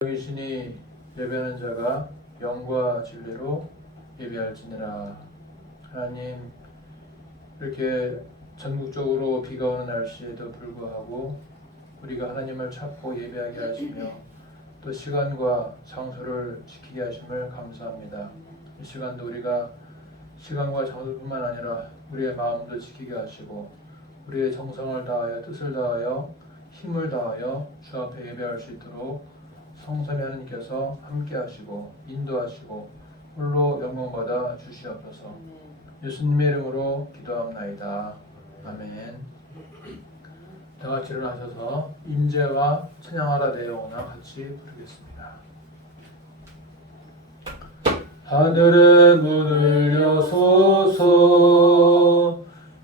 여기시니 예배하는 자가 영과 진리로 예배할지니라. 하나님, 이렇게 전국적으로 비가 오는 날씨에도 불구하고 우리가 하나님을 찾고 예배하게 하시며 또 시간과 장소를 지키게 하심을 감사합니다. 이 시간도 우리가 시간과 장소뿐만 아니라 우리의 마음도 지키게 하시고 우리의 정성을 다하여 뜻을 다하여 힘을 다하여 주 앞에 예배할 수 있도록 성삼위 하나님께서 함께 하시고 인도하시고 홀로 영광받아 주시옵소서. 예수님의 이름으로 기도합나이다. 아멘. 다 같이 일어나셔서 임재와 찬양하라 내 영혼아 같이 부르겠습니다. 하늘의 문을 여소서,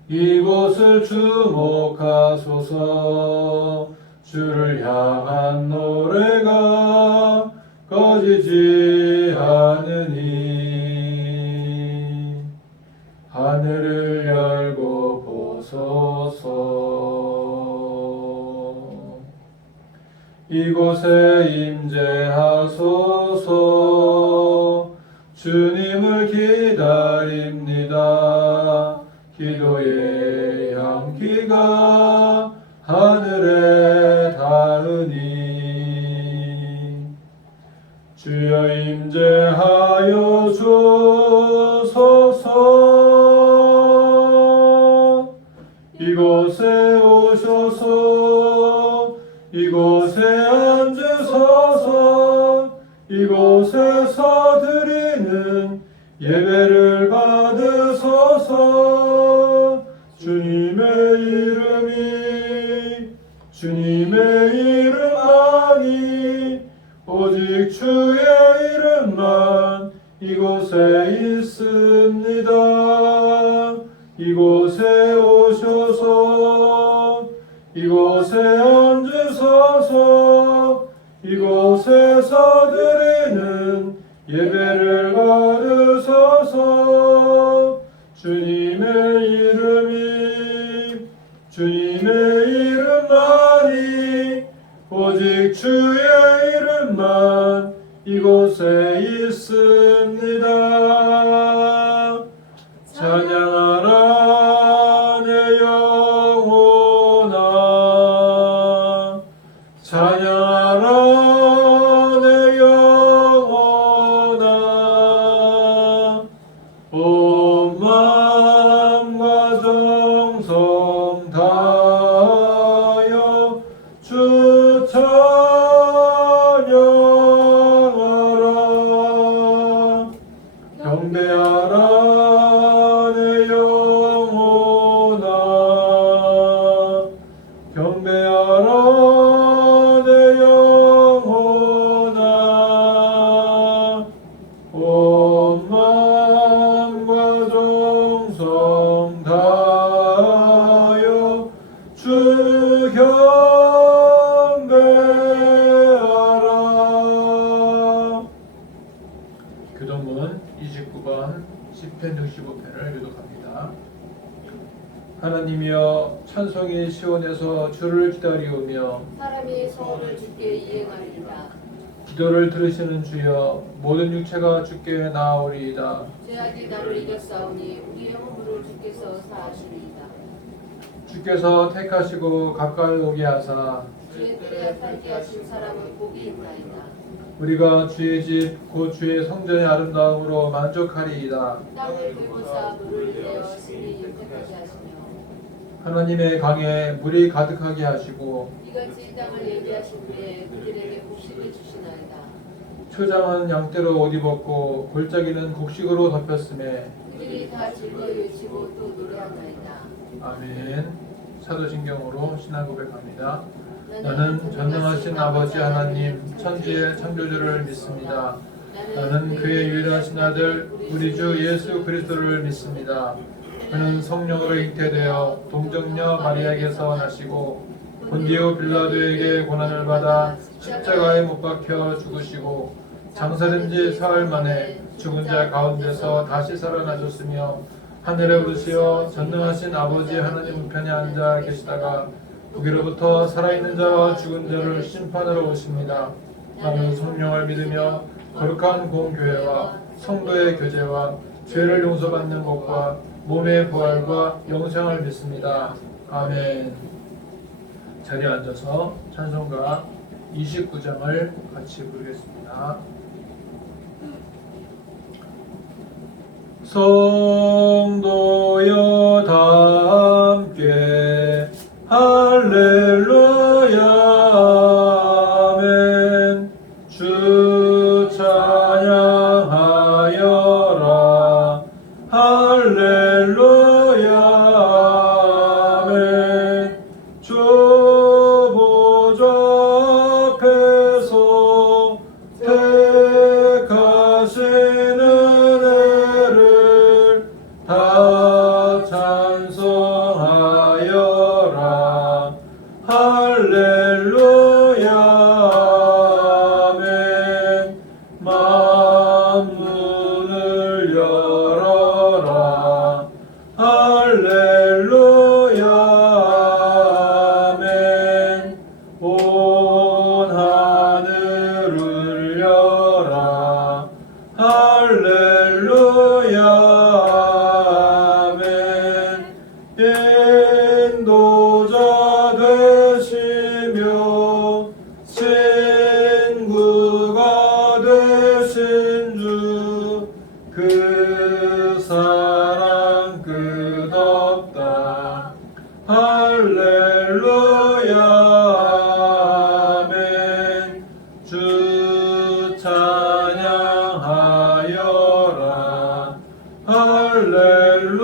이곳을 주목하소서. 주를 향한 노래가 꺼지지 않으니 하늘을 열고 보소서. 이곳에 임재하소서. 주님을 기다립니다. 기도의 향기가 하늘에 닿으니 주여 임재하여 주소서. 이곳에 오셔서 이곳에 앉으소서. 이곳에서 드리는 예배를 받으소서. 주님의 이름만이 오직 주의 이름만 이곳에 있습니다. 이곳에 오셔서 이곳에 앉으소서. 이곳에서 드리는 예배를 받으소서. 주님의 이름만이 오직 주의 이름만 이곳에 있습니다. 찬양하라 내 영혼아. 찬양하라 내 영혼아. 온 마음과 정성 다하여 주 찬양하라. 경배하라 내 영혼아. 경배하라 내 영혼아. 온 마음과 정성 다하여 주 경배하라. 교동문 29번 시편 65편을 교독합니다. 하나님이여, 찬송이 시온에서 주를 기다리오며 사람이 소원을 주께 이행하리이다. 기도를 들으시는 주여, 모든 육체가 주께 나아오리이다. 죄악이 나를 이겼사오니 우리의 허물을 주께서 사하시리이다. 주께서 택하시고 가까이 오게 하사 주의 뜻에 살게 하신 사람은 복이 있나이다. 우리가 주의 집 곧 주의 성전의 아름다움으로 만족하리이다. 땅을 긁고사 물을 내어 심히 윤택하게 하시며 하나님의 강에 물이 가득하게 하시고 이같이 땅을 예비하신 후에 그들에게 곡식을 주시나이다. 초장은 양떼로 옷 입었고 골짜기는 곡식으로 덮였음에 그들이 다 즐거이 외치고 또 노래하나이다. 아멘. 사도신경으로 신앙 고백합니다. 나는 전능하신 아버지 하나님 천지의 창조주를 믿습니다. 나는 그의 유일하신 아들 우리 주 예수 그리스도를 믿습니다. 그는 성령으로 잉태되어 동정녀 마리아에게서 나시고 본디오 빌라도에게 고난을 받아 십자가에 못 박혀 죽으시고 장사된 지 사흘 만에 죽은 자 가운데서 다시 살아나셨으며 하늘에 오르시어 전능하신 아버지 하나님 우편에 앉아 계시다가 거기로부터 살아있는 자와 죽은 자를 심판하러 오십니다. 나는 성령을 믿으며 거룩한 공교회와 성도의 교제와 죄를 용서받는 것과 몸의 부활과 영생을 믿습니다. 아멘. 자리에 앉아서 찬송가 29장을 같이 부르겠습니다. 성도여 다 함께 할렐루야 아멘. 주 찬양하여라 할렐루야 아멘. 주 보좌 앞에서 택하시는 은혜를 다 찬송하여라 할렐루야 아멘. 만문을 열어라 할렐루야 아멘. 온 하늘을 열라 할렐루야 아멘. 인도자 되시며 친구가 되신 주 그 사랑 끝없다 할렐루야 아멘. 주 찬양하여라 할렐루야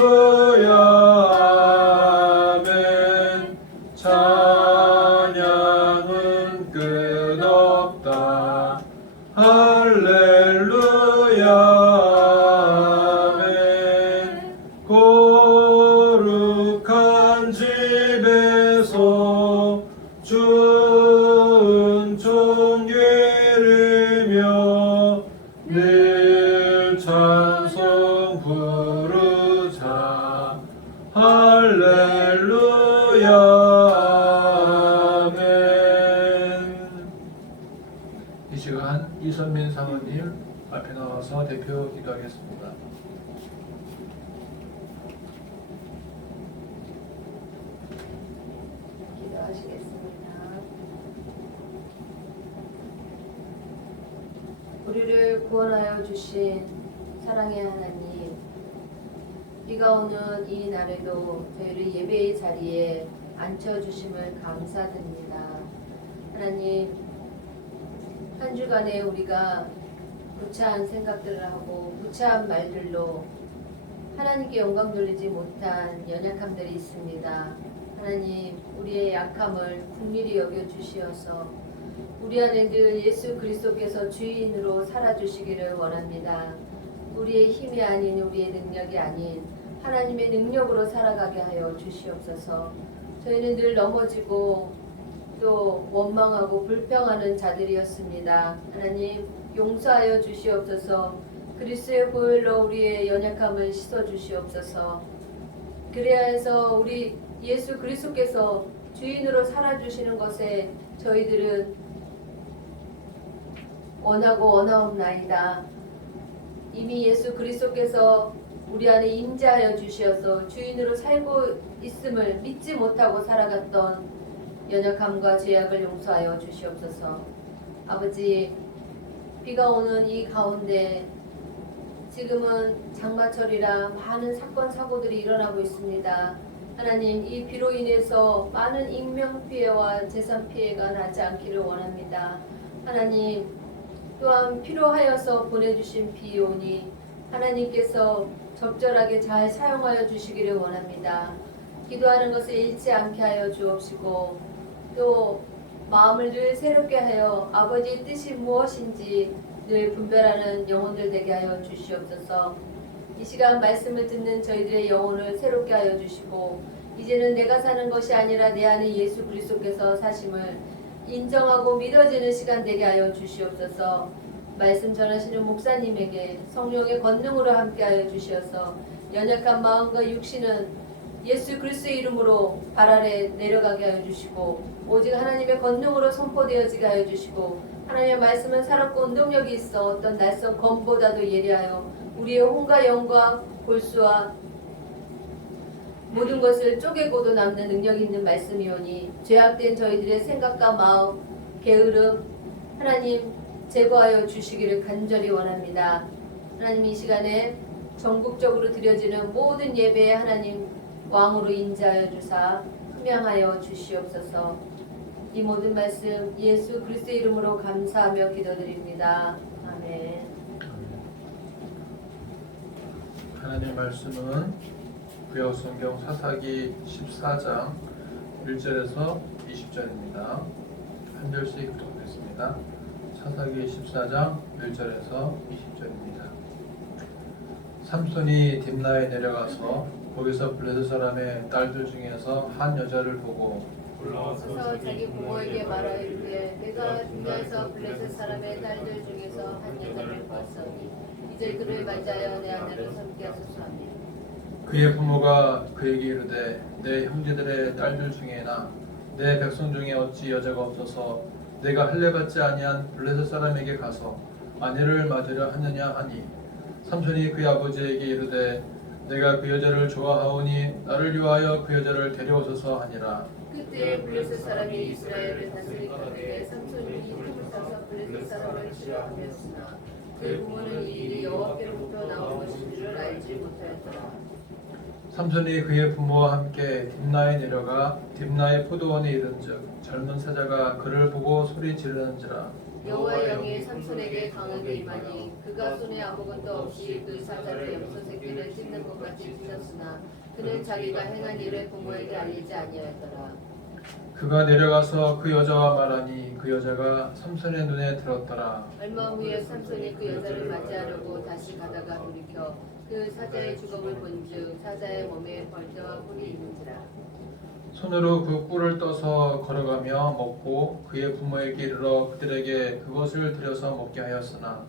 아멘. 찬양은 끝없다 할렐루야 아멘. 거룩한 집에서 주 은총 기리며 늘 찬송 부르자 할렐루야 아멘. 이 시간 이선민 사모님 앞에 나와서 대표 기도하겠습니다. 기도하시겠습니다. 우리를 구원하여 주신 사랑의 하나님, 비가 오는 이 날에도 저희를 예배의 자리에 앉혀주심을 감사드립니다. 하나님, 한 주간에 우리가 무차한 생각들을 하고 무차한 말들로 하나님께 영광 돌리지 못한 연약함들이 있습니다. 하나님, 우리의 약함을 긍휼히 여겨 주시어서 우리 안에 늘 예수 그리스도께서 주인으로 살아주시기를 원합니다. 우리의 힘이 아닌, 우리의 능력이 아닌 하나님의 능력으로 살아가게 하여 주시옵소서. 저희는 늘 넘어지고 또 원망하고 불평하는 자들이었습니다. 하나님, 용서하여 주시옵소서. 그리스도의 보혈로 우리의 연약함을 씻어 주시옵소서. 그래야 해서 우리 예수 그리스도께서 주인으로 살아주시는 것에 저희들은 원하고 원하옵나이다. 이미 예수 그리스도께서 우리 안에 임재하여 주시어서 주인으로 살고 있음을 믿지 못하고 살아갔던 연약함과 죄악을 용서하여 주시옵소서. 아버지, 비가 오는 이 가운데 지금은 장마철이라 많은 사건 사고들이 일어나고 있습니다. 하나님, 이 비로 인해서 많은 인명피해와 재산피해가 나지 않기를 원합니다. 하나님, 또한 필요하여서 보내주신 비오니 하나님께서 적절하게 잘 사용하여 주시기를 원합니다. 기도하는 것을 잃지 않게 하여 주옵시고 또 마음을 늘 새롭게 하여 아버지의 뜻이 무엇인지 늘 분별하는 영혼들 되게 하여 주시옵소서. 이 시간 말씀을 듣는 저희들의 영혼을 새롭게 하여 주시고 이제는 내가 사는 것이 아니라 내 안에 예수 그리스도께서 사심을 인정하고 믿어지는 시간 되게 하여 주시옵소서. 말씀 전하시는 목사님에게 성령의 권능으로 함께하여 주시어서 연약한 마음과 육신은 예수 그리스도의 이름으로 발 아래 내려가게 하여 주시고 오직 하나님의 권능으로 선포되어지게 하여 주시고 하나님의 말씀은 살았고 운동력이 있어 어떤 낯선 검보다도 예리하여 우리의 혼과 영과 골수와 모든 것을 쪼개고도 남는 능력이 있는 말씀이오니 죄악된 저희들의 생각과 마음, 게으름 하나님 제거하여 주시기를 간절히 원합니다. 하나님 이 시간에 전국적으로 드려지는 모든 예배에 하나님 왕으로 인자하여 주사 흠양하여 주시옵소서. 이 모든 말씀 예수 그리스도의 이름으로 감사하며 기도드립니다. 아멘. 하나님의 말씀은 구약 성경 사사기 14장 1절에서 20절입니다. 한 절씩 읽겠습니다. 사사기 14장 1절에서 20절입니다. 삼손이 딥나에 내려가서 거기서 블레셋 사람의 딸들 중에서 한 여자를 보고 올라와서 자기 부모에게 말하이르되 내가 딥나에서 블레셋 사람의 딸들 중에서 한 여자를 보았사오니 이제 그를 맞이하여 내 아내를 삼게 하소서 하며 그의 부모가 그에게 이르되 내 형제들의 딸들 중에나 내 백성 중에 어찌 여자가 없어서 내가 할례받지 아니한 블레셋 사람에게 가서 아내를 맞으려 하느냐 하니 삼손이 그의 아버지에게 이르되 내가 그 여자를 좋아하오니 나를 위하여 그 여자를 데려오소서 하니라. 그때 블레셋 사람이 이스라엘을 다스리건대 삼손이 힘을 써서 블레셋 사람을 치료하였으나 그의 부모는 이 일이 여호와께로부터 나온 것인 줄을 알지 못하였더라. 삼손이 그의 부모와 함께 딥나에 내려가 딥나의 포도원에 이른즉 젊은 사자가 그를 보고 소리 지르는지라. 여호와의 영이 삼손에게 강하게 임하니 그가 손에 아무것도 없이 그 사자를 염소 새끼를 찢는 것 같이 찢었으나 그는 자기가 행한 일을 부모에게 알리지 아니하였더라. 그가 내려가서 그 여자와 말하니 그 여자가 삼손의 눈에 들었더라. 얼마 후에 삼손이 그 여자를 맞이하려고 다시 가다가 돌이켜 그 사자의 주검을 본즉 사자의 몸에 벌떼와 뿔이 있는지라. 손으로 그 꿀을 떠서 걸어가며 먹고 그의 부모에게 이르러 그들에게 그것을 들여서 먹게 하였으나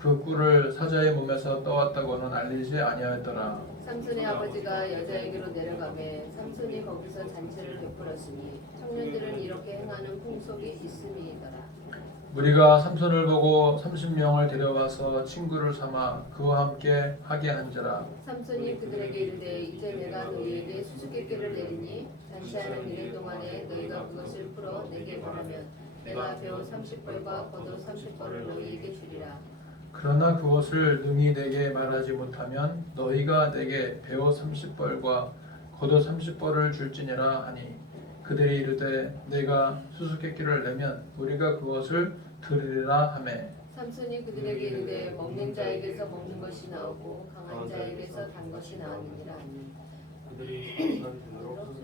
그 꿀을 사자의 몸에서 떠왔다고는 알리지 아니하였더라. 삼손의 아버지가 여자에게로 내려가매 삼손이 거기서 잔치를 베풀었으니 청년들은 이렇게 행하는 풍속이 있음이더라. 무리가 삼손을 보고 30명을 데려와서 친구를 삼아 그와 함께 하게 한지라. 삼손이 그들에게 이르되 이제 내가 너희에게 수수께끼를 내리니 잔치하는 이른 동안에 너희가 그것을 풀어 내게 말하면 내가 배우 30벌과 겉옷 30벌을 너희에게 주리라. 그러나 그것을 능히 내게 말하지 못하면 너희가 내게 베어 30벌과 겉옷 30벌을 줄지니라 하니 그들이 이르되 내가 수수께끼를 내면 우리가 그것을 들으리라 하매 삼손이 그들에게 이르되 먹는 자에게서 먹는 것이 나오고 강한 자에게서 단 것이 나오느니라 하니 그들이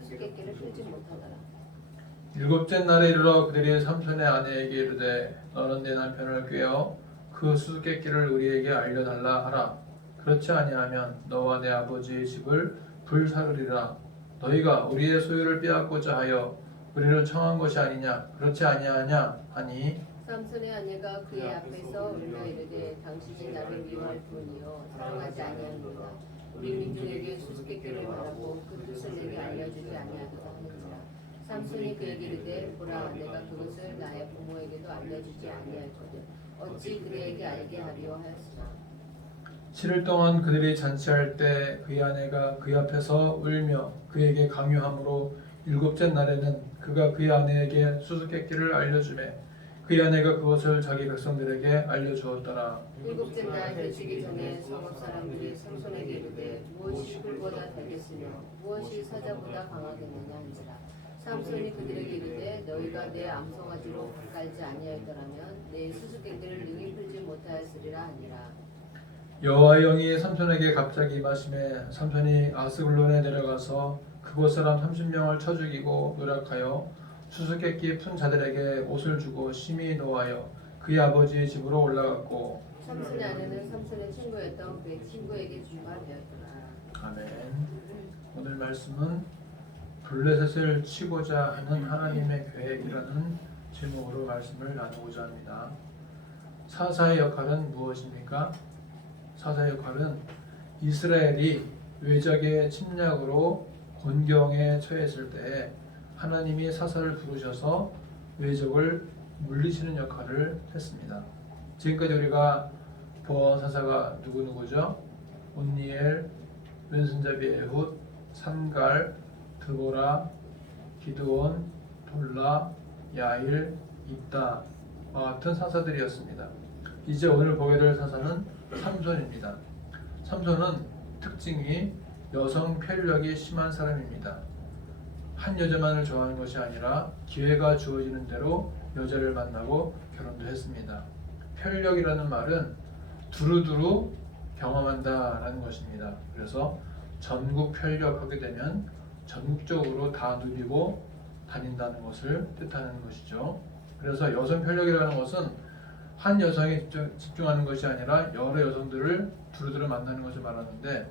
수수께끼를 풀지 못하더라. 일곱째 날에 이르러 그들이 삼손의 아내에게 이르되 너는 내 남편을 꾀어 그 수수께끼를 우리에게 알려달라 하라. 그렇지 아니하면 너와 내 아버지의 집을 불사르리라. 너희가 우리의 소유를 빼앗고자 하여 우리를 청한 것이 아니냐 그렇지 아니하냐 하니 삼손의 아내가 그의 앞에서 울며 이르되 당신이 나를 미워할 뿐이요 사랑하지 아니하는구나. 우리 민중에게 수수께끼를 말하고 그 뜻을 내게 알려주지 아니하도다 하는지라. 삼손이 그에게 이르되 보라 내가 그것을 나의 부모에게도 알려주지 아니할거든 어찌 그에게 알게 하리요 하였으나 7일 동안 그들이 잔치할 때 그의 아내가 그의 앞에서 울며 그에게 강요함으로 일곱째 날에는 그가 그의 아내에게 수수께끼를 알려주매 그의 아내가 그것을 자기 백성들에게 알려주었더라. 일곱째 날 되시기 전에 성읍 사람들이 삼손에게 이르되 무엇이 불보다 되겠으며 무엇이 사자보다 강하겠느냐 한지라. 삼손이 그들에게 이르되 너희가 내 암송아지로 가까이지 아니하였더라면 내 수수께끼를 능히 풀지 못하였으리라 하니라. 여호와의 영이 삼손에게 갑자기 임하심에 삼손이 아스글론에 내려가서 그곳 사람 30명을 쳐 죽이고 노력하여 수수께끼 푼 자들에게 옷을 주고 심히 노하여 그의 아버지의 집으로 올라갔고 삼손의 아내는 삼손의 친구였던 그의 친구에게 중발되었더라. 아멘. 오늘 말씀은 블레셋을 치고자 하는 하나님의 계획이라는 제목으로 말씀을 나누고자 합니다. 사사의 역할은 무엇입니까? 사사의 역할은 이스라엘이 외적의 침략으로 곤경에 처했을 때 하나님이 사사를 부르셔서 외적을 물리치는 역할을 했습니다. 지금까지 우리가 본 사사가 누구누구죠? 온니엘, 왼손잡이 에훗, 산갈, 드보라, 기드온, 돌라, 야일, 입다와 같은 사사들이었습니다. 이제 오늘 보게 될 사사는 삼손입니다. 삼손은 특징이 여성 편력이 심한 사람입니다. 한 여자만을 좋아하는 것이 아니라 기회가 주어지는 대로 여자를 만나고 결혼도 했습니다. 편력이라는 말은 두루두루 경험한다라는 것입니다. 그래서 전국 편력하게 되면 전국적으로 다 누리고 다닌다는 것을 뜻하는 것이죠. 그래서 여성 편력이라는 것은 한 여성에 집중하는 것이 아니라 여러 여성들을 두루두루 만나는 것을 말하는데,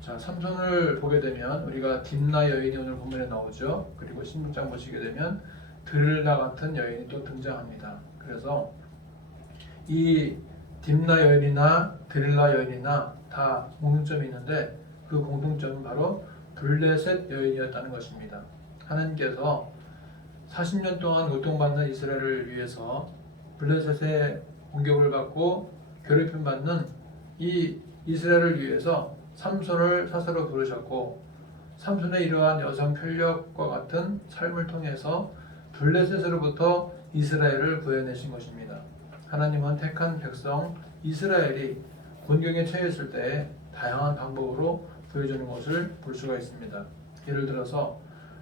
자, 삼손을 보게 되면 우리가 딥나 여인이 오늘 본문에 나오죠. 그리고 16장 보시게 되면 드릴라 같은 여인이 또 등장합니다. 그래서 이 딥나 여인이나 드릴라 여인이나 다 공통점이 있는데, 그 공통점은 바로 블레셋 여인이었다는 것입니다. 하나님께서 40년 동안 고통받는 이스라엘을 위해서 블레셋의 공격을 받고 괴롭힘 받는 이 이스라엘을 위해서 삼손을 사사로 부르셨고, 삼손의 이러한 여성 편력과 같은 삶을 통해서 블레셋으로부터 이스라엘을 구해내신 것입니다. 하나님은 택한 백성 이스라엘이 곤경에 처했을 때 다양한 방법으로 보여주는 것을 볼 수가 있습니다. 예를 들어서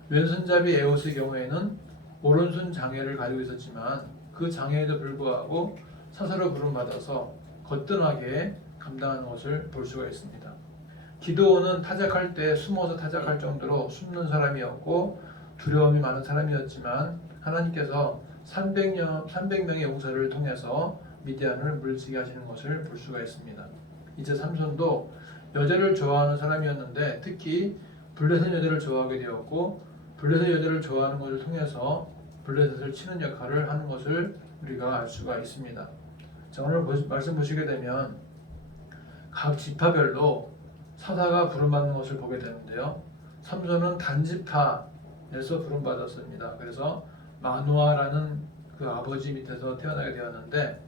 왼손잡이 에훗의 경우에는 오른손 장애를 가지고 있었지만 그 장애에도 불구하고 사사로 부름받아서 거뜬하게 감당하는 것을 볼 수가 있습니다. 기드온은 타작할 때 숨어서 타작할 정도로 숨는 사람이었고 두려움이 많은 사람이었지만 하나님께서 300명의 용사를 통해서 미디안을 물리치게 하시는 것을 볼 수가 있습니다. 이제 삼손도 여자를 좋아하는 사람이었는데 특히 블레셋 여자를 좋아하게 되었고, 블레셋 여자를 좋아하는 것을 통해서 블레셋을 치는 역할을 하는 것을 우리가 알 수가 있습니다. 자, 오늘 말씀 보시게 되면 각 지파별로 사사가 부름받는 것을 보게 되는데요. 삼손은 단지파에서 부름받았습니다. 그래서 마누아라는 그 아버지 밑에서 태어나게 되었는데,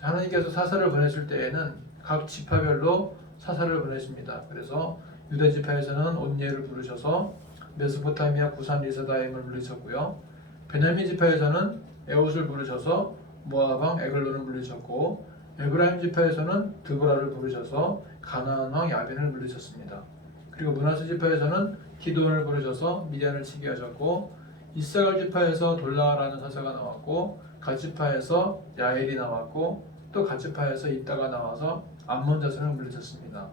하나님께서 사사를 보내실 때에는 각 지파별로 사사를 보내십니다. 그래서 유다 지파에서는 온니엘을 부르셔서 메소포타미아 구산 리사다임을 물리쳤고요. 베냐민 지파에서는 에훗을 부르셔서 모압 왕 에글론을 물리쳤고, 에브라임 지파에서는 드보라를 부르셔서 가나안 왕 야빈을 물리쳤습니다. 그리고 므낫세 지파에서는 기드온을 부르셔서 미디안을 치게 하셨고, 이사갈 지파에서 돌라라는 사사가 나왔고, 갓 지파에서 야엘이 나왔고, 또 갓 지파에서 입다가 나와서 암몬 자손을 물리쳤습니다.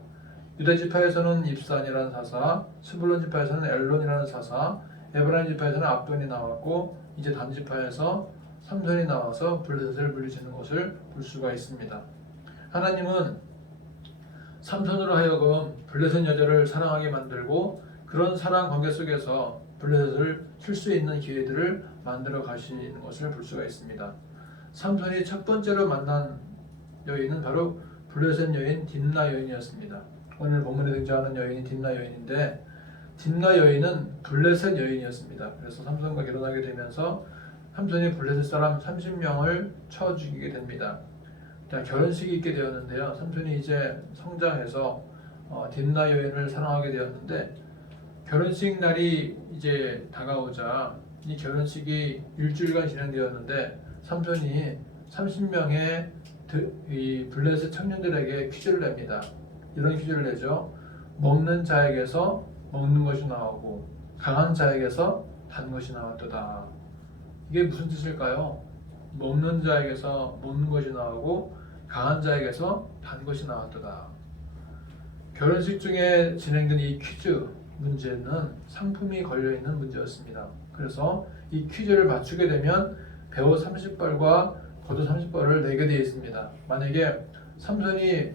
유다 지파에서는 입산이라는 사사, 스불론 지파에서는 엘론이라는 사사, 에브라임 지파에서는 압돈이 나왔고, 이제 단 지파에서 삼손이 나와서 블레셋을 물리치는 것을 볼 수가 있습니다. 하나님은 삼손으로 하여금 블레셋 여자를 사랑하게 만들고, 그런 사랑 관계 속에서 블레셋을 칠 수 있는 기회들을 만들어 가시는 것을 볼 수가 있습니다. 삼손이 첫 번째로 만난 여인은 바로 블레셋 여인 딥나 여인이었습니다. 오늘 본문에 등장하는 여인이 딥나 여인인데, 딥나 여인은 블레셋 여인이었습니다. 그래서 삼손과 결혼하게 되면서 삼손이 블레셋 사람 30명을 쳐 죽이게 됩니다. 결혼식이 있게 되었는데요. 삼손이 이제 성장해서 딥나 여인을 사랑하게 되었는데, 결혼식 날이 이제 다가오자 이 결혼식이 일주일간 진행되었는데, 삼손이 30명의 이 블레셋 청년들에게 퀴즈를 냅니다. 이런 퀴즈를 내죠. 먹는 자에게서 먹는 것이 나오고 강한 자에게서 단 것이 나왔도다. 이게 무슨 뜻일까요? 먹는 자에게서 먹는 것이 나오고 강한 자에게서 단 것이 나왔도다. 결혼식 중에 진행된 이 퀴즈 문제는 상품이 걸려있는 문제였습니다. 그래서 이 퀴즈를 맞추게 되면 배우 30벌과 겉옷 30벌을 내게 되어 있습니다. 만약에 삼손이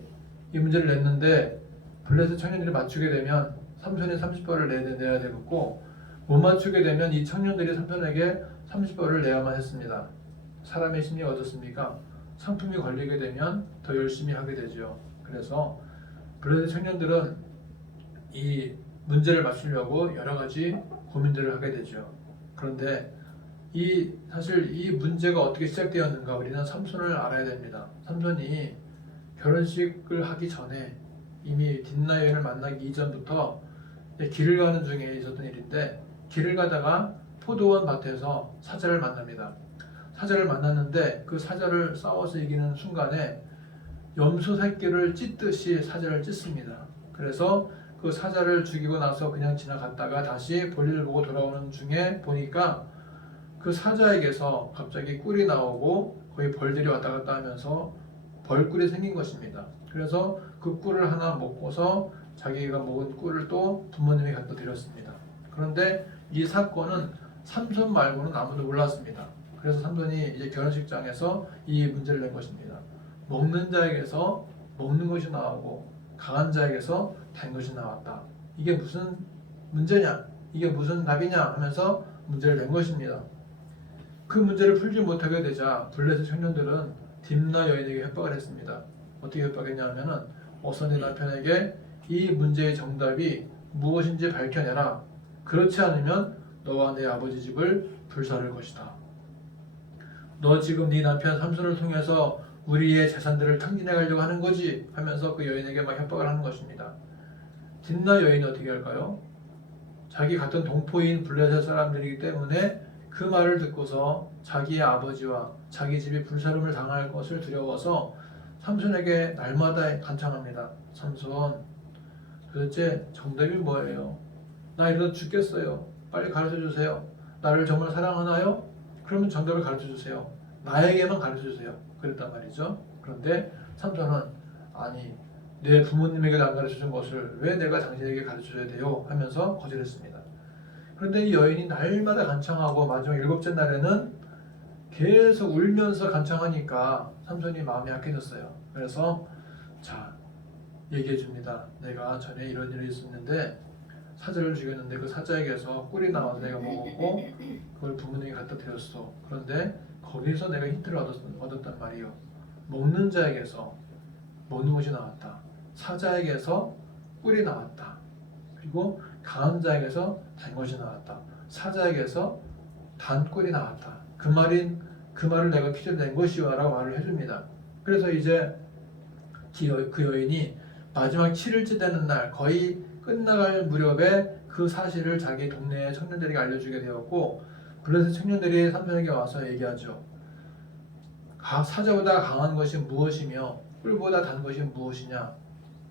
이 문제를 냈는데 블레셋 청년들이 맞추게 되면 삼손이 30벌을 내야 되겠고, 못 맞추게 되면 이 청년들이 삼손에게 30벌을 내야만 했습니다. 사람의 심리가 어떻습니까? 상품이 걸리게 되면 더 열심히 하게 되죠. 그래서 블레셋 청년들은 이 문제를 맞추려고 여러 가지 고민들을 하게 되죠. 그런데 사실 이 문제가 어떻게 시작되었는가 우리는 삼손을 알아야 됩니다. 삼손이 결혼식을 하기 전에 이미 딥나 여인을 만나기 이전부터 길을 가는 중에 있었던 일인데, 길을 가다가 포도원 밭에서 사자를 만납니다. 사자를 만났는데 그 사자를 싸워서 이기는 순간에 염소 새끼를 찢듯이 사자를 찢습니다. 그래서 그 사자를 죽이고 나서 그냥 지나갔다가 다시 볼일을 보고 돌아오는 중에 보니까 그 사자에게서 갑자기 꿀이 나오고 거의 벌들이 왔다 갔다 하면서 벌꿀이 생긴 것입니다. 그래서 그 꿀을 하나 먹고서 자기가 먹은 꿀을 또 부모님이 갖다 드렸습니다. 그런데 이 사건은 삼손 말고는 아무도 몰랐습니다. 그래서 삼손이 이제 결혼식장에서 이 문제를 낸 것입니다. 먹는 자에게서 먹는 것이 나오고 강한 자에게서 단 것이 나왔다. 이게 무슨 문제냐? 이게 무슨 답이냐? 하면서 문제를 낸 것입니다. 그 문제를 풀지 못하게 되자 블레셋 청년들은 딥나 여인에게 협박을 했습니다. 어떻게 협박했냐 하면은 어서 네 남편에게 이 문제의 정답이 무엇인지 밝혀내라. 그렇지 않으면 너와 내 아버지 집을 불사를 것이다. 너 지금 네 남편 삼손을 통해서 우리의 재산들을 탕진해 가려고 하는 거지? 하면서 그 여인에게 막 협박을 하는 것입니다. 딥나 여인이 어떻게 할까요? 자기 같은 동포인 블레셋 사람들이기 때문에 그 말을 듣고서 자기의 아버지와 자기 집이 불사름을 당할 것을 두려워서 삼손에게 날마다 간청합니다. 삼손, 도대체 정답이 뭐예요? 나 이러다 죽겠어요. 빨리 가르쳐 주세요. 나를 정말 사랑하나요? 그러면 정답을 가르쳐 주세요. 나에게만 가르쳐 주세요. 그랬단 말이죠. 그런데 삼손은 아니, 내 부모님에게도 안 가르쳐 준 것을 왜 내가 당신에게 가르쳐 줘야 돼요? 하면서 거절했습니다. 그런데 이 여인이 날마다 간청하고 마지막 7째 날에는 계속 울면서 간청하니까 삼손이 마음이 약해졌어요. 그래서 자, 얘기해 줍니다. 내가 전에 이런 일이 있었는데 사자를 죽였는데 그 사자에게서 꿀이 나와서 내가 먹었고 그걸 부모님이 갖다 드렸어. 그런데 거기서 내가 힌트를 얻었단 말이에요. 먹는 자에게서 먹는 것이 나왔다. 사자에게서 꿀이 나왔다. 그리고 강한 자에게서 단 것이 나왔다. 사자에게서 단 꿀이 나왔다. 그 말을 내가 퀴즈를 낸 것이와 라고 말을 해줍니다. 그래서 이제 그 여인이 마지막 7일째 되는 날 거의 끝나갈 무렵에 그 사실을 자기 동네 청년들에게 알려주게 되었고, 블레셋 청년들이 삼손에게 와서 얘기하죠. 사자보다 강한 것이 무엇이며 꿀보다 단 것이 무엇이냐?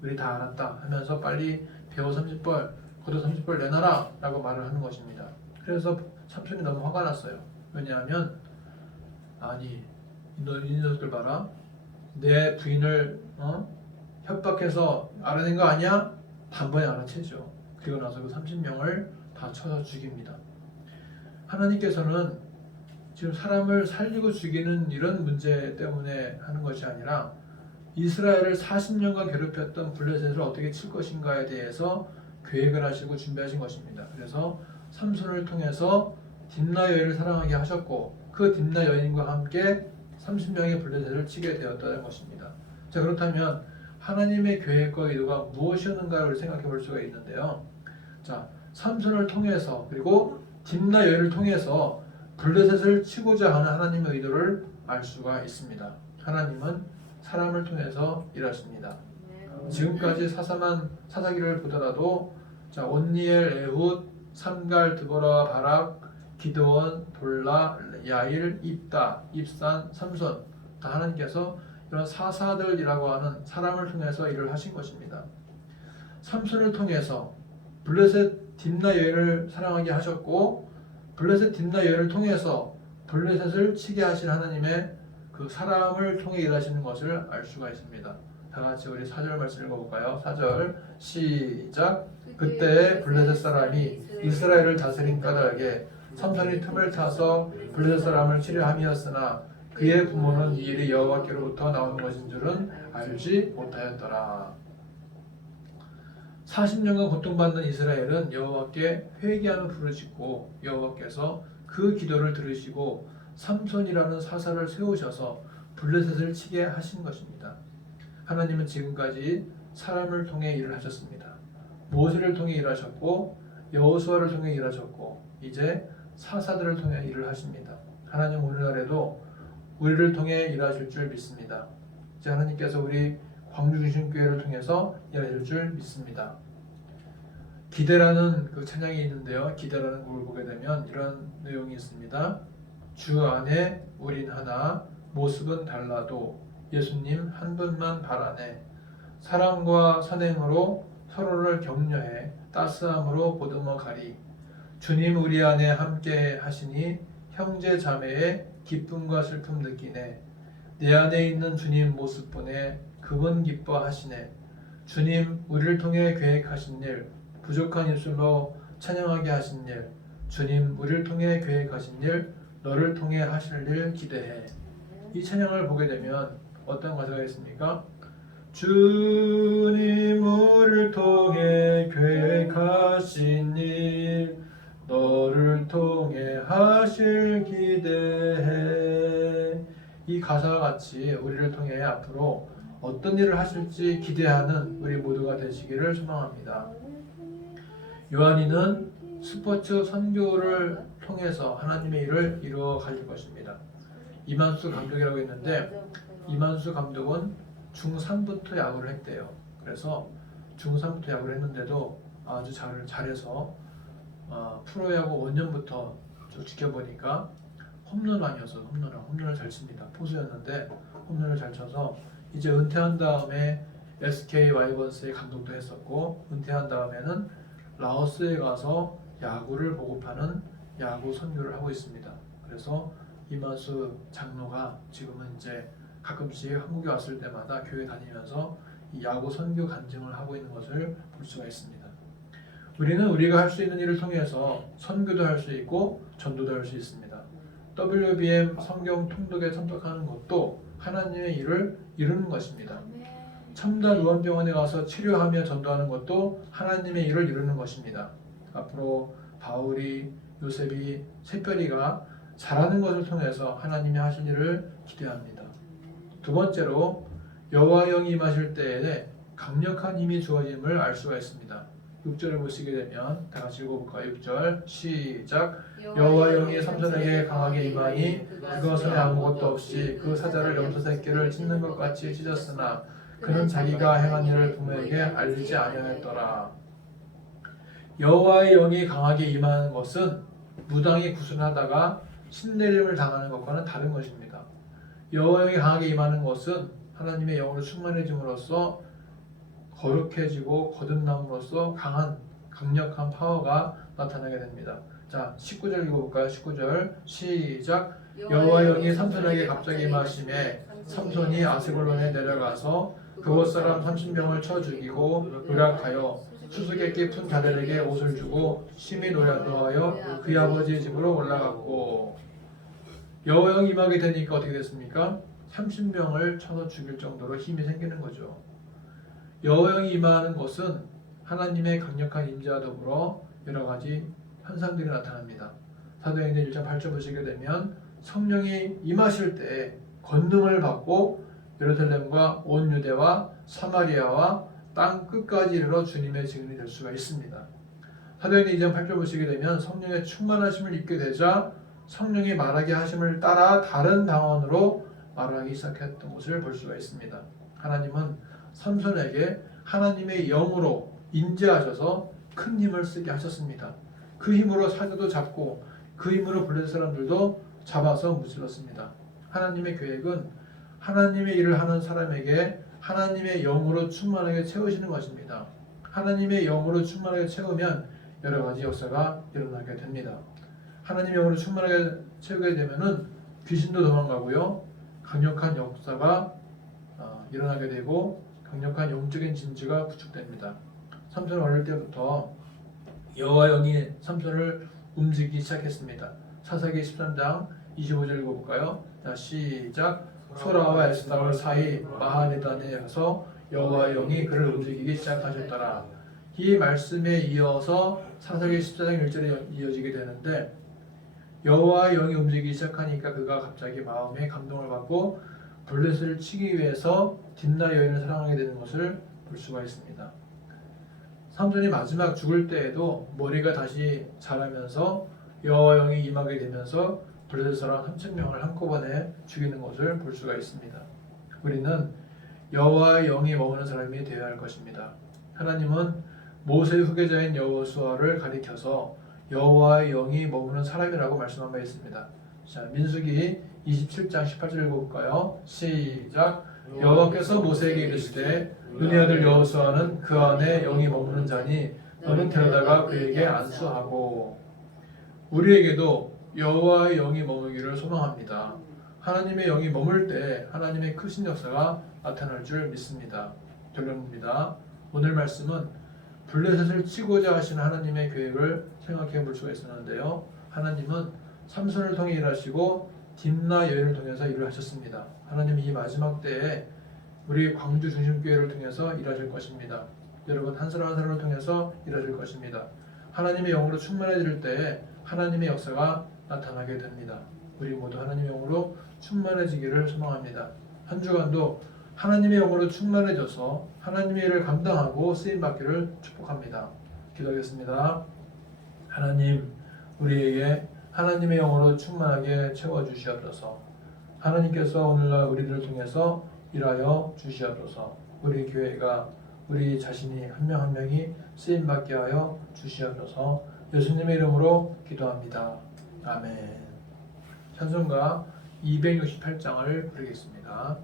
우리 다 알았다 하면서 빨리 배우 30벌, 겉옷 30벌 내놔라 라고 말을 하는 것입니다. 그래서 삼손이 너무 화가 났어요. 왜냐하면 아니, 이 녀석들 봐라. 내 부인을 협박해서 알아낸 거 아니야? 단번에 알아채죠. 그리고 나서 그 30명을 다 쳐서 죽입니다. 하나님께서는 지금 사람을 살리고 죽이는 이런 문제 때문에 하는 것이 아니라 이스라엘을 40년간 괴롭혔던 블레셋을 어떻게 칠 것인가에 대해서 계획을 하시고 준비하신 것입니다. 그래서 삼손을 통해서 딥나 여인을 사랑하게 하셨고 그 딥나 여인과 함께 30명의 블레셋을 치게 되었다는 것입니다. 자, 그렇다면 하나님의 계획과 의도가 무엇이었는가를 생각해 볼 수가 있는데요. 자, 삼손을 통해서 그리고 딥나 여인을 통해서 블레셋을 치고자 하는 하나님의 의도를 알 수가 있습니다. 하나님은 사람을 통해서 일하십니다. 지금까지 사사기를 보더라도 자, 온니엘, 에훗, 삼갈, 드보라와 바락, 기드온, 돌라, 야일, 입다, 입산, 삼손, 다 하나님께서 이런 사사들이라고 하는 사람을 통해서 일을 하신 것입니다. 삼손을 통해서 블레셋 딥나 여인을 사랑하게 하셨고 블레셋 딥나 여인을 통해서 블레셋을 치게 하신 하나님의 그 사람을 통해 일하시는 것을 알 수가 있습니다. 다 같이 우리 4절 말씀 읽어볼까요? 4절 시작. 그때 블레셋 사람이 이스라엘을 다스린 까닭에 삼손이 틈을 타서 블레셋 사람을 치려 함이었으나 그의 부모는 이 일이 여호와께로부터 나오는 것인 줄은 알지 못하였더라. 40년간 고통받는 이스라엘은 여호와께 회개하는 부르짖고 여호와께서 그 기도를 들으시고 삼손이라는 사사를 세우셔서 블레셋을 치게 하신 것입니다. 하나님은 지금까지 사람을 통해 일을 하셨습니다. 모세를 통해 일하셨고 여호수아를 통해 일하셨고 이제 사사들을 통해 일을 하십니다. 하나님 오늘날에도 우리를 통해 일하실 줄 믿습니다. 이제 하나님께서 우리 광주중심교회를 통해서 일하실 줄 믿습니다. 기대라는 그 찬양이 있는데요. 기대라는 곡을 보게 되면 이런 내용이 있습니다. 주 안에 우린 하나, 모습은 달라도 예수님 한 분만 바라네. 사랑과 선행으로 서로를 격려해 따스함으로 보듬어 가리. 주님 우리 안에 함께 하시니 형제 자매의 기쁨과 슬픔 느끼네. 내 안에 있는 주님 모습뿐에 그분 기뻐하시네. 주님 우리를 통해 계획하신 일, 부족한 입술로 찬양하게 하신 일, 주님 우리를 통해 계획하신 일, 너를 통해 하실 일 기대해. 이 찬양을 보게 되면 어떤 가사가 있습니까? 주님 우리를 통해 계획하신 일, 너를 통해 하실 기대해. 이 가사와 같이 우리를 통해 앞으로 어떤 일을 하실지 기대하는 우리 모두가 되시기를 소망합니다. 요한이는 스포츠 선교를 통해서 하나님의 일을 이루어 가실 것입니다. 이만수 감독이라고 있는데 이만수 감독은 중3부터 야구를 했대요. 그래서 중3부터 야구를 했는데도 아주 잘해서 프로야구 원년부터 쭉 지켜보니까 홈런왕이어서 홈런을 잘 칩니다. 포수였는데 홈런을 잘 쳐서 이제 은퇴한 다음에 SK 와이번스의 감독도 했었고, 은퇴한 다음에는 라오스에 가서 야구를 보급하는 야구 선교를 하고 있습니다. 그래서 이만수 장로가 지금은 이제 가끔씩 한국에 왔을 때마다 교회 다니면서 이 야구 선교 간증을 하고 있는 것을 볼 수가 있습니다. 우리는 우리가 할 수 있는 일을 통해서 선교도 할 수 있고 전도도 할 수 있습니다. WBM 성경 통독에 참석하는 것도 하나님의 일을 이루는 것입니다. 첨단 의원병원에 가서 치료하며 전도하는 것도 하나님의 일을 이루는 것입니다. 앞으로 바울이, 요셉이, 샛별이가 잘하는 것을 통해서 하나님이 하신 일을 기대합니다. 두 번째로 여호와 영이 임하실 때에 강력한 힘이 주어짐을 알 수가 있습니다. 6절을 보시게 되면 다 같이 읽어볼까요? 6절 시작. 여호와 영이 삼손에게 강하게 임하니 그가 손에 아무것도 없이 그 사자를 염소 새끼를 찢는 것 같이 찢었으나 그는 자기가 행한 일을 부모에게 알리지 아니하였더라. 여호와의 영이 강하게 임하는 것은 무당이 구순하다가 신내림을 당하는 것과는 다른 것입니다. 여호와의 영이 강하게 임하는 것은 하나님의 영으로 충만해짐으로써 거룩해지고 거듭남으로써 강력한 파워가 나타나게 됩니다. 자, 19절 읽어볼까요? 19절 시작. 여호와 영이 삼손에게 갑자기 임하심에 삼손이 아스글론에 내려가서 그곳 사람 30명을 쳐 죽이고 노략하여 수수께끼 푼 자들에게 옷을 주고 심히 노하여 그의 아버지의 집으로 올라갔고. 여호와 영이 임하게 되니까 어떻게 됐습니까? 30명을 쳐서 죽일 정도로 힘이 생기는 거죠. 여호와 영이 임하는 것은 하나님의 강력한 임재와 더불어 여러 가지 현상들이 나타납니다. 사도행전 1장 8절 보시게 되면 성령이 임하실 때 권능을 받고 예루살렘과 온 유대와 사마리아와 땅 끝까지 이르러 주님의 증인이 될 수가 있습니다. 사도행전 2장 8절 보시게 되면 성령의 충만하심을 입게 되자 성령이 말하게 하심을 따라 다른 방언으로 말하기 시작했던 것을 볼 수가 있습니다. 하나님은 삼손에게 하나님의 영으로 인재하셔서 큰 힘을 쓰게 하셨습니다. 그 힘으로 사자도 잡고 그 힘으로 블레셋 사람들도 잡아서 무찔렀습니다. 하나님의 계획은 하나님의 일을 하는 사람에게 하나님의 영으로 충만하게 채우시는 것입니다. 하나님의 영으로 충만하게 채우면 여러 가지 역사가 일어나게 됩니다. 하나님의 영으로 충만하게 채우게 되면은 귀신도 도망가고요, 강력한 역사가 일어나게 되고 강력한 영적인 진지가 구축됩니다. 삼손은 어릴 때부터 여호와 영이 삼손을 움직이기 시작했습니다. 사사기 13장 25절 읽어볼까요? 자, 시작. 소라와 에스다올 사이 마하네단에서 여호와 영이 그를 움직이기 시작하셨더라. 이 말씀에 이어서 사사기 14장 1절에 이어지게 되는데, 여호와 영이 움직이기 시작하니까 그가 갑자기 마음에 감동을 받고 블레셋을 치기 위해서 딥나 여인을 사랑하게 되는 것을 볼 수가 있습니다. 삼손이 마지막 죽을 때에도 머리가 다시 자라면서 여호와 영이 임하게 되면서 블레셋 사람 3,000명을 한꺼번에 죽이는 것을 볼 수가 있습니다. 우리는 여호와의 영이 머무는 사람이 되어야 할 것입니다. 하나님은 모세의 후계자인 여호수아를 가리켜서 여호와의 영이 머무는 사람이라고 말씀한 바 있습니다. 자, 민수기 27장 18절 읽어볼까요? 시작. 여호와께서 모세에게 이르시되 눈의 아들 여호수아는 그 안에 영이 머무는 자니 너는 데려다가 그에게 안수하고. 우리에게도 여호와의 영이 머물기를 소망합니다. 하나님의 영이 머물 때 하나님의 크신 역사가 나타날 줄 믿습니다. 결론입니다. 오늘 말씀은 블레셋을 치고자 하신 하나님의 계획을 생각해 볼 수가 있었는데요. 하나님은 삼손을 통해 일하시고 딥나 여인을 통해서 일을 하셨습니다. 하나님이 이 마지막 때에 우리 광주 중심교회를 통해서 일하실 것입니다. 여러분 한 사람 한 사람을 통해서 일하실 것입니다. 하나님의 영으로 충만해질 때에 하나님의 역사가 나타나게 됩니다. 우리 모두 하나님의 영으로 충만해지기를 소망합니다. 한 주간도 하나님의 영으로 충만해져서 하나님의 일을 감당하고 쓰임받기를 축복합니다. 기도하겠습니다. 하나님, 우리에게 하나님의 영으로 충만하게 채워주시옵소서. 하나님께서 오늘날 우리들을 통해서 일하여 주시옵소서. 우리 교회가 우리 자신이 한 명 한 명이 쓰임받게 하여 주시옵소서. 예수님의 이름으로 기도합니다. 아멘. 찬송가 268장을 부르겠습니다.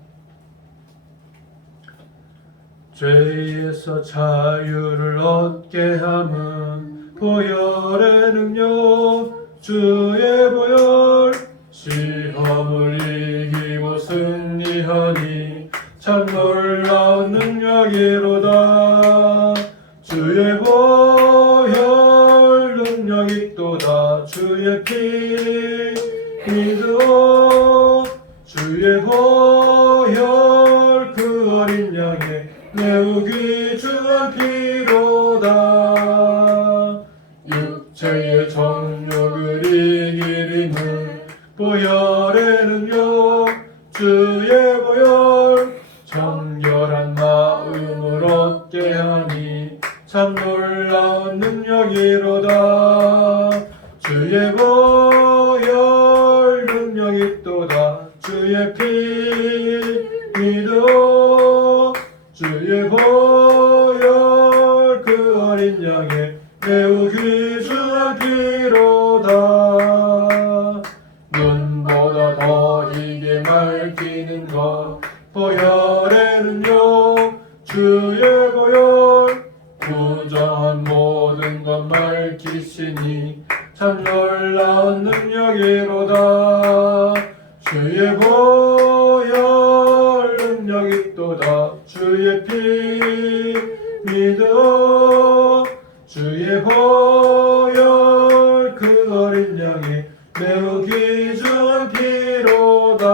죄에서 자유를 얻게 함은 보혈의 능력 주의 보혈 시험을 이기고 승리하니 참 놀라운 능력이로다. 주의 보혈 능력이 또다. 주의 피 믿어 주의 보혈 그 어린 양의 매우 귀중한 피로다. 육체의 정욕을 이기리는 보혈의 능력 주의 보혈 정결한 마음을 얻게 하니 참 놀라운 능력이로다. 주의 보혈 능력이 또다. 주의 피 믿어 주의 보혈 그 어린 양의 매우 귀중한 피로다. 눈보다 더 이게 맑히는 것 보혈의 능력 주의 보혈 부정한 모든 것 맑히시니 참 놀라운 능력이로다. 주의 보혈 능력이 또다. 주의 피 믿어 주의 보혈 그 어린 양의 매우 귀중한 피로다.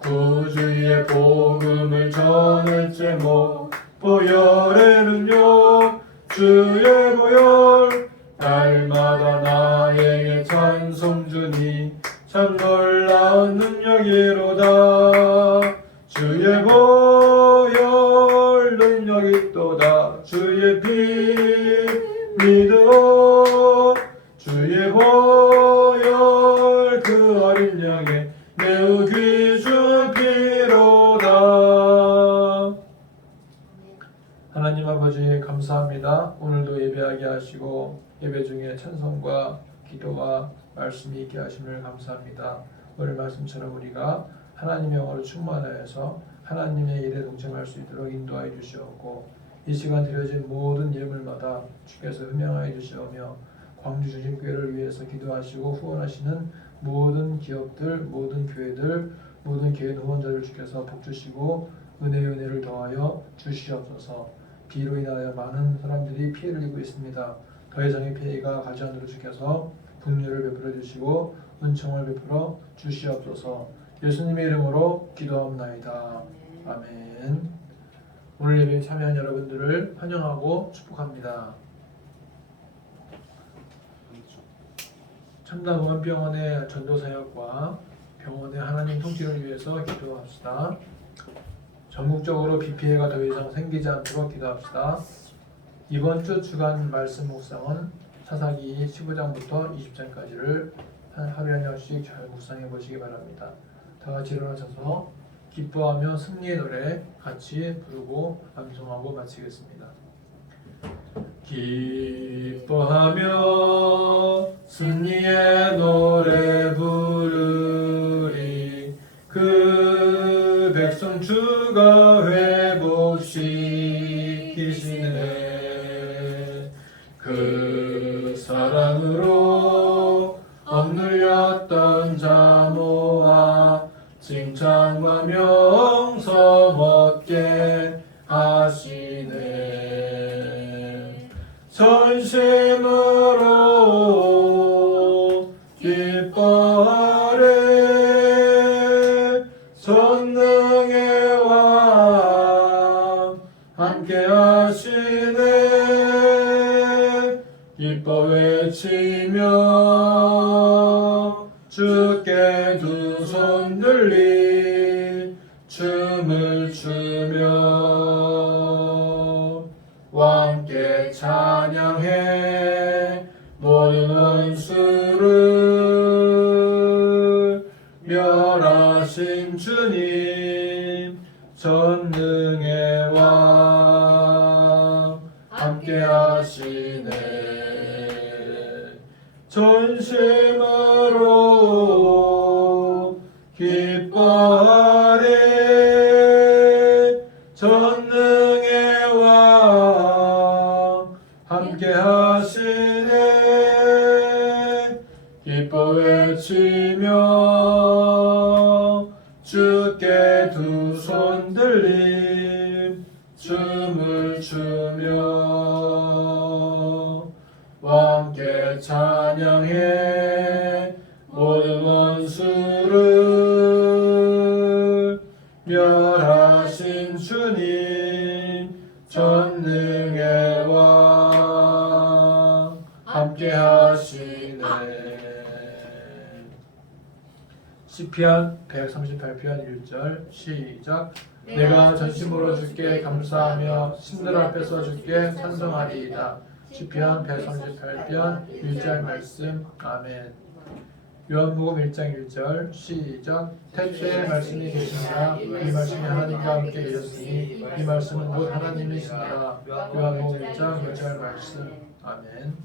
구주의 복음을 전할 제목 보혈의 능력 주의 보혈 날마다 나에게 찬송 주니 참 놀라운 능력이로다. 주의 보혈 능력이 또다. 주의 피 믿어 주의 보혈 그 어린 양의 매우 귀중한 피로다. 하나님 아버지 감사합니다. 오늘도 예배하게 하시고 예배 중에 찬송과 기도와 말씀이 있게 하심을 감사합니다. 오늘 말씀처럼 우리가 하나님의 영으로 충만하여서 하나님의 일에 동참할 수 있도록 인도하여 주시옵고 이 시간 드려진 모든 예물마다 주께서 흠양하여 주시오며 광주 중심교회를 위해서 기도하시고 후원하시는 모든 기업들, 모든 교회들, 모든 개인 후원자들 주께서 복주시고 은혜를 더하여 주시옵소서. 비로 인하여 많은 사람들이 피해를 입고 있습니다. 더 이상의 피해가 가지 않도록 주께서 긍휼을 베풀어 주시고 은총을 베풀어 주시옵소서. 예수님의 이름으로 기도합나이다. 아멘. 오늘 예배에 참여한 여러분들을 환영하고 축복합니다. 참나보건병원의 전도사역과 병원의 하나님 통치를 위해서 기도합시다. 전국적으로 비 피해가 더 이상 생기지 않도록 기도합시다. 이번 주 주간 말씀 묵상은 사사기 15장부터 20장까지를 하루에 한 장씩 잘 묵상해 보시기 바랍니다. 다 같이 일어나셔서 기뻐하며 승리의 노래 같이 부르고 암송하고 마치겠습니다. 기뻐하며 승리의 노래 부르리. 그 백성 주가 회복시키시네. 그 사랑으로 억눌렸던 자 모아 칭찬과 명성 얻게 하시네. 전심으로 기뻐하래. 전능의 왕 함께 하시네. 기뻐 외치며 주께 두 손 들리 춤을 추며 왕께 찬양해. 모든 원수를 멸하신 주님 전능의 왕 함께 하시네. 전심으로 기뻐하리. 전능의 왕 함께 하시네. 기뻐 외치며 주께 두 손 들림 춤을 추며 왕께 찬양해. 모든 원수를 멸하신 주님 전능의 왕 함께 하시네. 시편 138편 1절 시작. 내가 전심으로 주께 감사하며 신들 앞에서 주께 찬송하리이다. 시편 138편 1절 말씀. 아멘. 요한복음 1장 1절 시작. 태초에 말씀이 계시니라. 이 말씀이 하나님과 함께 계셨으니 이 말씀은 곧 하나님이시니라. 요한복음 1장 1절 말씀. 아멘.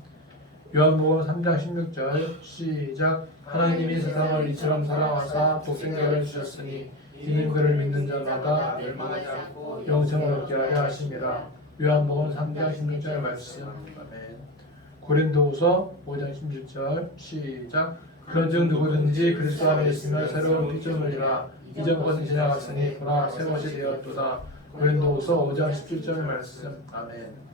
요한복음 3장 16절 시작. 하나님이 세상을 이처럼 사랑하사 독생자를 주셨으니 이는 그를 믿는 자마다 멸망하지 않고 영생을 얻게 하려 하심이라. 요한복음 3장 16절 말씀. 아멘. 고린도후서 5장 17절 시작. 그런즉 누구든지 그리스도 안에 있으면 새로운 피조물이라. 이전 것은 지나갔으니 보라 새 것이 되었도다. 고린도후서 5장 17절 말씀. 아멘.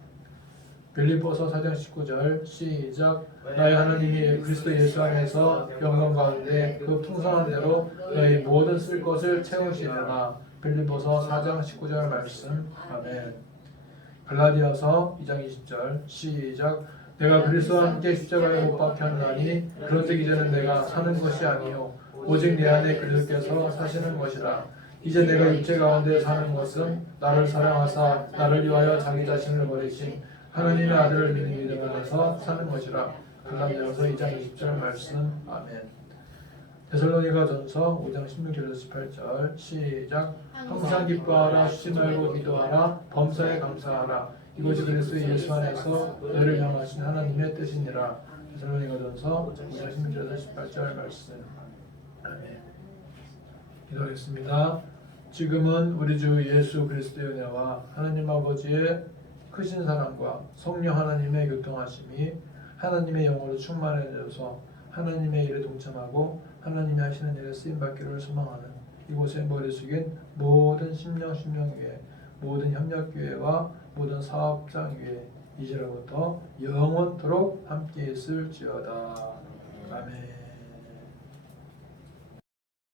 빌립보서 4장 19절 시작. 나의 하나님이 그리스도 예수 안에서 영광 가운데 그 풍성한 대로 너희 모든 쓸 것을 채우시려나. 빌립보서 4장 19절 말씀. 아멘. 갈라디아서 2장 20절 시작. 내가 그리스도와 함께 십자가에 못 박혔나니 그런즉 이제는 내가 사는 것이 아니요 오직 내 안에 그리스도께서 사시는 것이라. 이제 내가 육체 가운데 사는 것은 나를 사랑하사 나를 위하여 자기 자신을 버리신 하나님의 아들을 믿는 믿음 안에서 사는 것이라. 갈라디아서 2장 20절 말씀. 아멘. 데살로니가전서 5장 16절에서 18절 시작. 항상 기뻐하라. 쉬지 말고 기도하라. 범사에 감사하라. 이것이 그리스도 예수 안에서 너희를 향하신 하나님의 뜻이니라. 데살로니가전서 5장 16절에서 18절 말씀. 아멘. 기도하겠습니다. 지금은 우리 주 예수 그리스도의 은혜와 하나님 아버지의 크신 사랑과 성령 하나님의 교통하심이 하나님의 영으로 충만해져서 하나님의 일에 동참하고 하나님이 하시는 일에 쓰임받기를 소망하는 이곳에 머리 숙인 모든 심령 위에 모든 협력교회와 모든 사업장 위에 이제로부터 영원토록 함께 있을지어다. 아멘.